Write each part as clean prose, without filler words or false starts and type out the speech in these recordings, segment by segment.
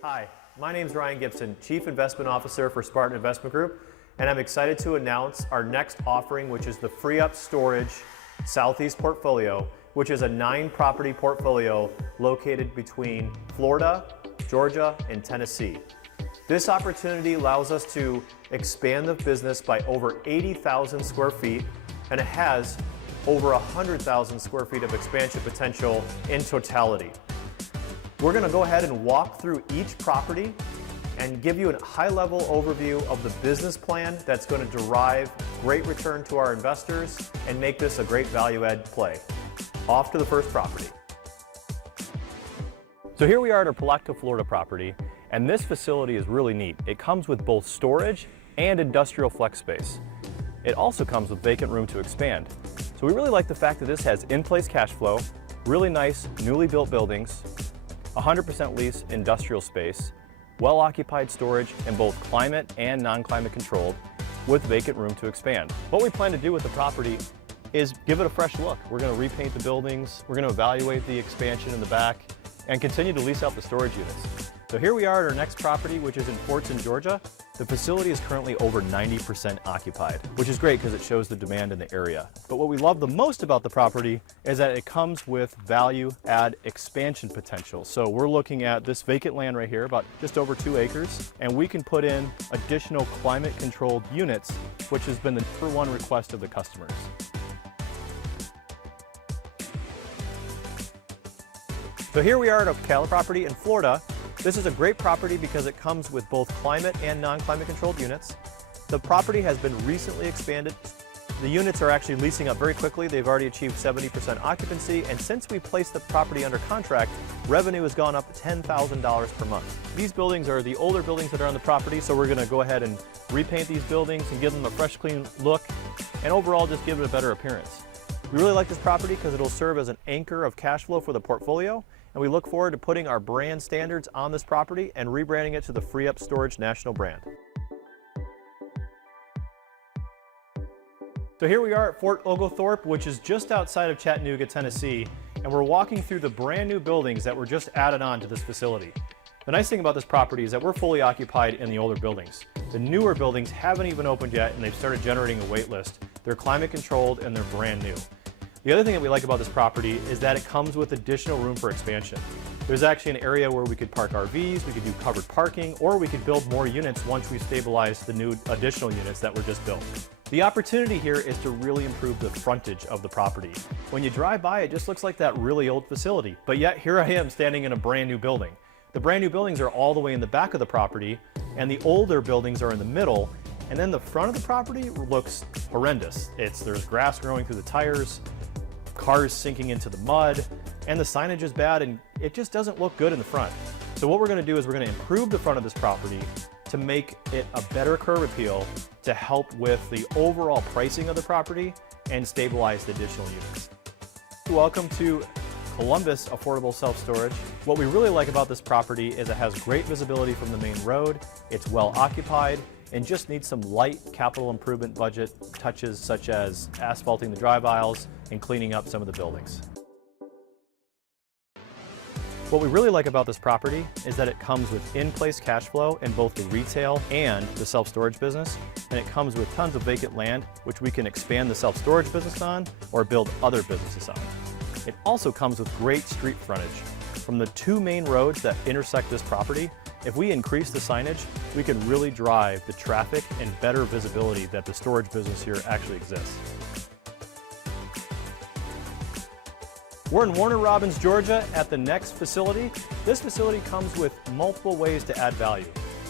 Hi, my name is Ryan Gibson, Chief Investment Officer for Spartan Investment Group, and I'm excited to announce our next offering, which is the FreeUp Storage Southeast Portfolio, which is a 9-property portfolio located between Florida, Georgia, and Tennessee. This opportunity allows us to expand the business by over 80,000 square feet, and it has over 100,000 square feet of expansion potential in totality. We're going to go ahead and walk through each property and give you a high-level overview of the business plan that's going to derive great return to our investors and make this a great value-add play. Off to the first property. So here we are at our Palatka, Florida property, and this facility is really neat. It comes with both storage and industrial flex space. It also comes with vacant room to expand. So we really like the fact that this has in-place cash flow, really nice newly built buildings, 100% lease industrial space, well-occupied storage in both climate and non-climate controlled, with vacant room to expand. What we plan to do with the property is give it a fresh look. We're going to repaint the buildings, we're going to evaluate the expansion in the back, and continue to lease out the storage units. So here we are at our next property, which is in Fortson, Georgia. The facility is currently over 90% occupied, which is great because it shows the demand in the area. But what we love the most about the property is that it comes with value add expansion potential. So we're looking at this vacant land right here, about just over 2 acres, and we can put in additional climate controlled units, which has been the #1 request of the customers. So here we are at Ocala property in Florida. This is a great property because it comes with both climate and non-climate controlled units. The property has been recently expanded. The units are actually leasing up very quickly. They've already achieved 70% occupancy, and since we placed the property under contract, revenue has gone up $10,000 per month. These buildings are the older buildings that are on the property, so we're going to go ahead and repaint these buildings and give them a fresh, clean look, and overall just give it a better appearance. We really like this property because it'll serve as an anchor of cash flow for the portfolio, and we look forward to putting our brand standards on this property and rebranding it to the FreeUp Storage national brand. So here we are at Fort Oglethorpe, which is just outside of Chattanooga, Tennessee, and we're walking through the brand new buildings that were just added on to this facility. The nice thing about this property is that we're fully occupied in the older buildings. The newer buildings haven't even opened yet, and they've started generating a wait list. They're climate controlled and they're brand new. The other thing that we like about this property is that it comes with additional room for expansion. There's actually an area where we could park RVs, we could do covered parking, or we could build more units once we stabilize the new additional units that were just built. The opportunity here is to really improve the frontage of the property. When you drive by, it just looks like that really old facility, but yet here I am standing in a brand new building. The brand new buildings are all the way in the back of the property, and the older buildings are in the middle, and then the front of the property looks horrendous. There's grass growing through the tires, cars sinking into the mud, and the signage is bad, and it just doesn't look good in the front. So what we're going to do is we're going to improve the front of this property to make it a better curb appeal to help with the overall pricing of the property and stabilize the additional units. Welcome to Columbus Affordable Self-Storage. What we really like about this property is it has great visibility from the main road, it's well occupied, and just needs some light capital improvement budget touches such as asphalting the drive aisles and cleaning up some of the buildings. What we really like about this property is that it comes with in-place cash flow in both the retail and the self-storage business, and it comes with tons of vacant land which we can expand the self-storage business on or build other businesses on. It also comes with great street frontage. From the 2 main roads that intersect this property, if we increase the signage, we can really drive the traffic and better visibility that the storage business here actually exists. We're in Warner Robins, Georgia at the next facility. This facility comes with multiple ways to add value.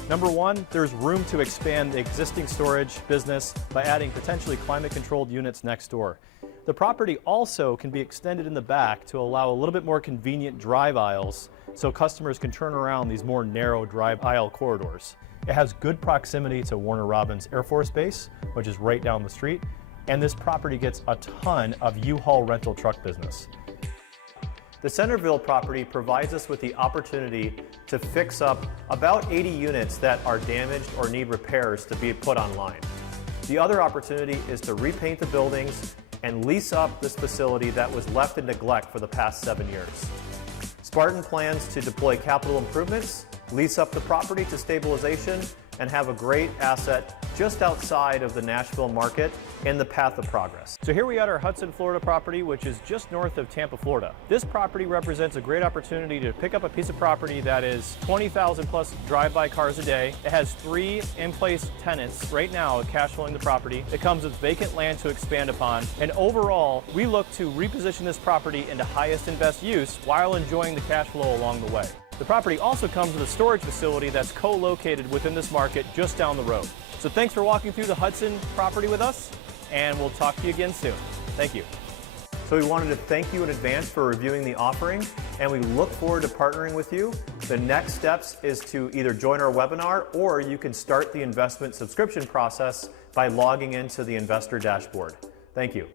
Number 1, there's room to expand the existing storage business by adding potentially climate-controlled units next door. The property also can be extended in the back to allow a little bit more convenient drive aisles so customers can turn around these more narrow drive aisle corridors. It has good proximity to Warner Robins Air Force Base, which is right down the street, and this property gets a ton of U-Haul rental truck business. The Centerville property provides us with the opportunity to fix up about 80 units that are damaged or need repairs to be put online. The other opportunity is to repaint the buildings and lease up this facility that was left in neglect for the past 7 years. Spartan plans to deploy capital improvements lease up the property to stabilization, and have a great asset just outside of the Nashville market in the path of progress. So here we are at our Hudson, Florida property, which is just north of Tampa, Florida. This property represents a great opportunity to pick up a piece of property that is 20,000 plus drive-by cars a day. It has 3 in-place tenants right now cash flowing the property. It comes with vacant land to expand upon. And overall, we look to reposition this property into highest and best use while enjoying the cash flow along the way. The property also comes with a storage facility that's co-located within this market just down the road. So thanks for walking through the Hudson property with us, and we'll talk to you again soon. Thank you. So we wanted to thank you in advance for reviewing the offering, and we look forward to partnering with you. The next steps is to either join our webinar, or you can start the investment subscription process by logging into the investor dashboard. Thank you.